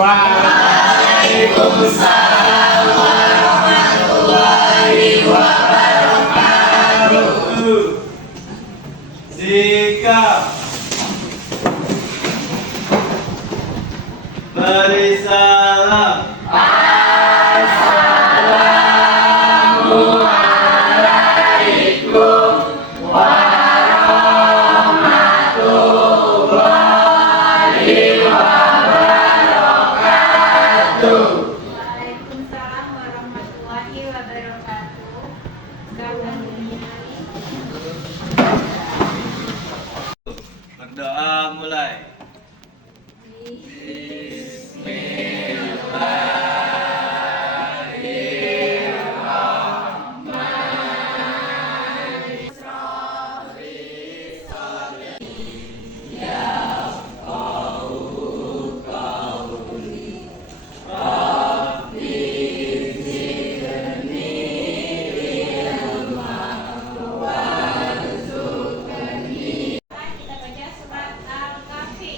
Waalaikumsalam warahmatullahi wabarakatuh. Sikap. Beri salam. Assalamualaikum warahmatullahi wabarakatuh. Waalaikumsalam warahmatullahi wabarakatuh. Silakan dimulai. Berdoa mulai. Kita baca surat Al-Kahfi.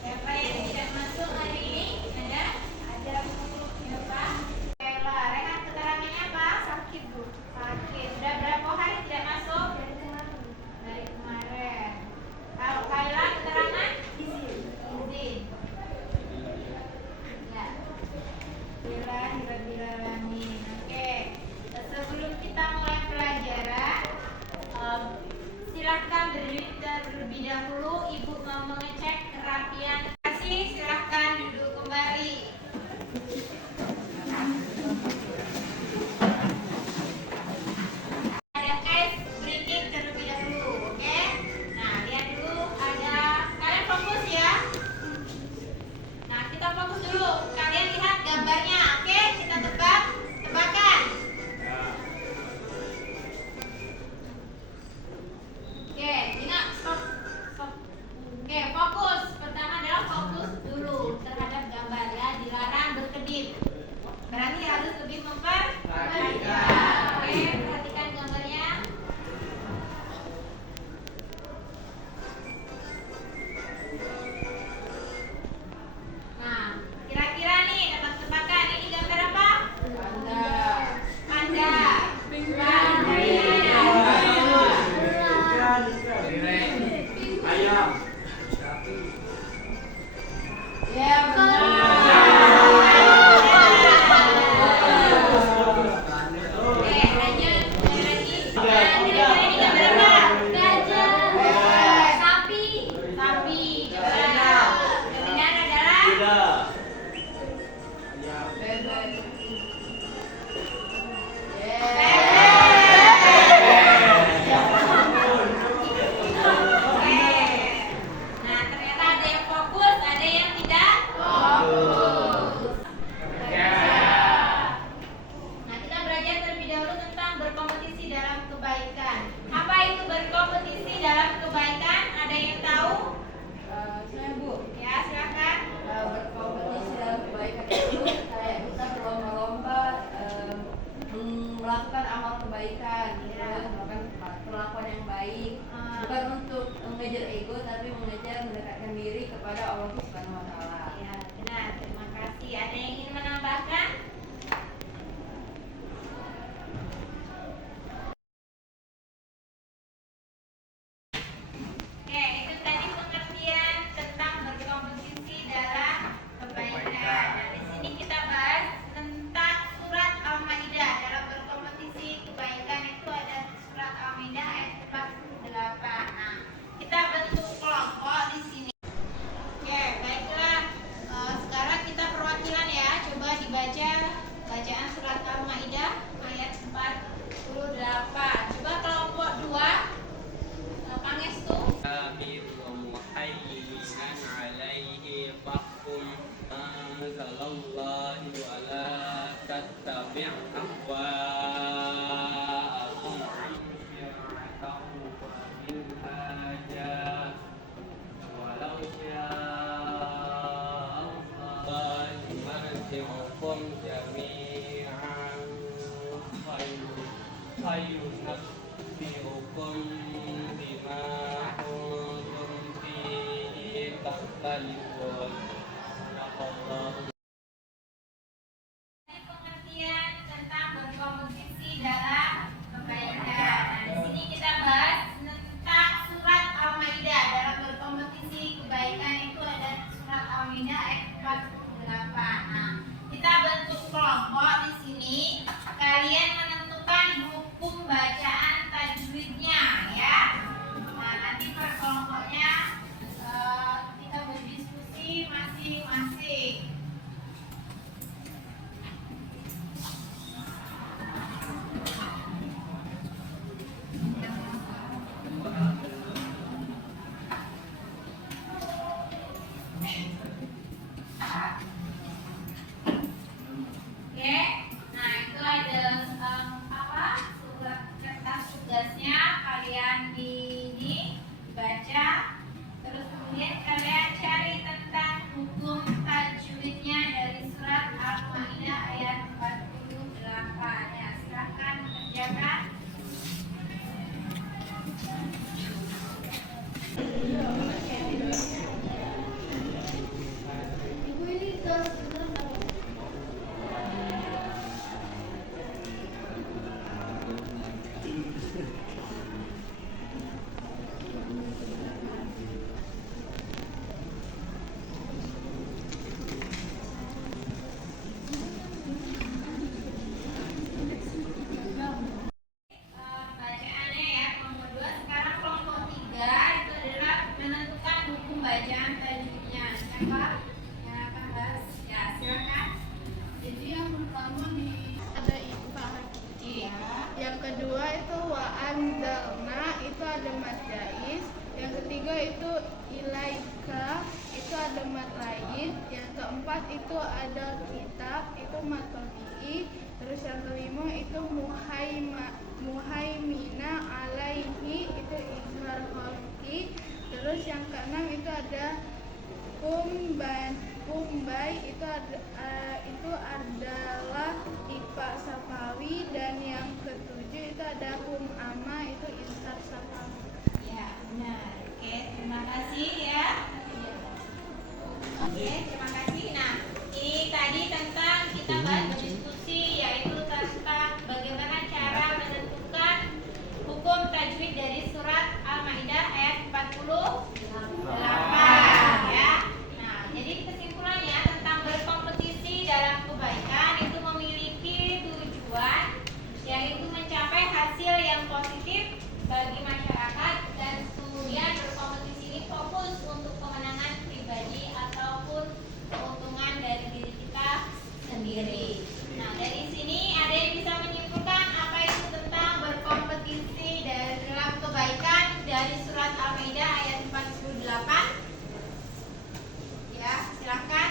Siapa yang tidak masuk hari ini? Ada siapa? Kayla, Rehan keterangannya apa? Sakit, Bu. Sakit. Sudah berapa hari tidak masuk? Dari kemarin. Kalau Kayla keterangan? Izin. Ya. Bismillahirrahmanirrahim. Oke. Sebelum kita mulai pelajaran, silahkan berdiri terlebih dahulu. Ibu mau mengecek kerapian. Terima kasih. Silahkan duduk kembali. Ada case breaking terlebih dahulu, oke? Nah, lihat dulu ada. Kalian fokus ya. Nah, kita fokus dulu. Kalian lihat gambarnya, oke? Kita tebakan. Oke, ingat stop. Oke, fokus. Pertama adalah fokus dulu terhadap gambar ya, dilarang berkedip. Berarti harus lebih memperhatikan. Oke, perhatikan gambarnya. Nah, kira-kira nih tebak-tebakan ini gambar apa? Panda. Ayam. Ya, benar. Oke, lanjut. Lagi. Kira-kira ini gambar apa? Gajah. Sapi. Coba. Yang benar adalah Kuda. Nah, ternyata ada yang fokus, ada yang tidak fokus. Nah, kita belajar terlebih dahulu tentang berkompetisi dalam kebaikan. Apa itu berkompetisi dalam kebaikan? Ada yang tahu? Saya Bu, Ya, silakan. berkompetisi dalam kebaikan itu kayak kita berlomba-lomba melakukan amal kebaikan, melakukan perlakuan yang baik, bukan untuk mengejar ego tapi mengejar mendekatkan diri kepada Allah Subhanahu Wa Taala. Ya, benar. Terima kasih. Ada yang ingin menambahkan? Oke, itu tadi pengertian tentang berkompetisi dalam kebaikan. Nah, di sini kita bahas tentang surat Al-Maidah. Dalam berkompetisi kebaikan itu ada surat Al-Maidah ayat 48. Nah, kita bentuk kelompok di sini. Oke, baiklah. أهواءكم عم يعتوا منها ولو شاء الله يمتعكم جميعا فينبئكم بما كنتم فيه تختلفون. Pengertian tentang berkompetisi dalam kebaikan. Nah, di sini kita bahas tentang surat Al-Maidah. Dalam berkompetisi kebaikan itu ada surat Al-Maidah ayat 48. Nah, kita bentuk kelompok di sini. Kalian menentukan hukum bacaan tajwidnya ya. Nah, nanti per kelompoknya kita berdiskusi masing-masing. Oke, nah itu ada surat kertas tugasnya kalian dibaca, terus kemudian kalian cari tentang hukum tajwidnya dari surat Al-Maidah ayat 48. Ya, silakan mengerjakan. Bacaannya ya, kelompok 2. Sekarang kelompok 3 itu adalah menentukan hukum bacaan tajwidnya. Siapa yang akan bahas? Ya, silakan. Jadi yang pertama ada ifa. Iya. Yang kedua itu wa anzalna, itu ada mad jaiz. Yang ketiga itu ilaika, itu ada mad lain. Yang keempat itu ada kitab, itu mad tabi'i. Terus yang kelima itu muhaimina alaihi, itu izhar khalqi. Terus yang keenam itu ada kumbai, itu adalah ifa safawi. Dan yang ketujuh itu ada ama, itu izhar safawi. Ya, benar. Oke, terima kasih ya. Oke, terima kasih. Nah, ini tadi tentang kita bahas berdiskusi, yaitu tentang bagaimana cara menentukan hukum tajwid dari surat Al-Maidah ayat 48 ya. Nah, jadi kesimpulannya tentang berkompetisi dalam kebaikan itu memiliki tujuan, yaitu mencapai hasil yang positif bagi masyarakat, dan kemudian berkompetisi ini fokus untuk kemenangan pribadi ataupun keuntungan dari diri kita sendiri. Nah, dari sini ada yang bisa menyimpulkan apa itu tentang berkompetisi dalam kebaikan dari surat Al-Maidah ayat 48? Ya, silakan.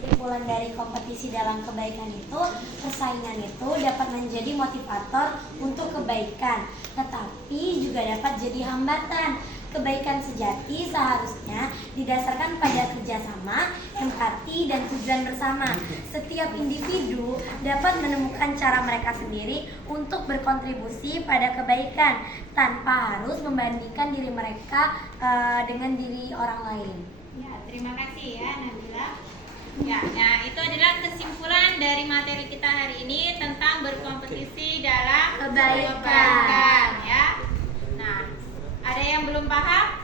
Kesimpulan dari kompetisi dalam kebaikan itu, persaingan itu dapat menjadi motivator untuk kebaikan, tetapi juga dapat jadi hambatan. Kebaikan sejati seharusnya didasarkan pada kerjasama, empati, dan tujuan bersama. Setiap individu dapat menemukan cara mereka sendiri untuk berkontribusi pada kebaikan, tanpa harus membandingkan diri mereka dengan diri orang lain. Ya, terima kasih ya Nabila. Ya, nah itu adalah kesimpulan dari materi kita hari ini tentang berkompetisi dalam Kebaikan. kebaikan ya. Nah, ada yang belum paham?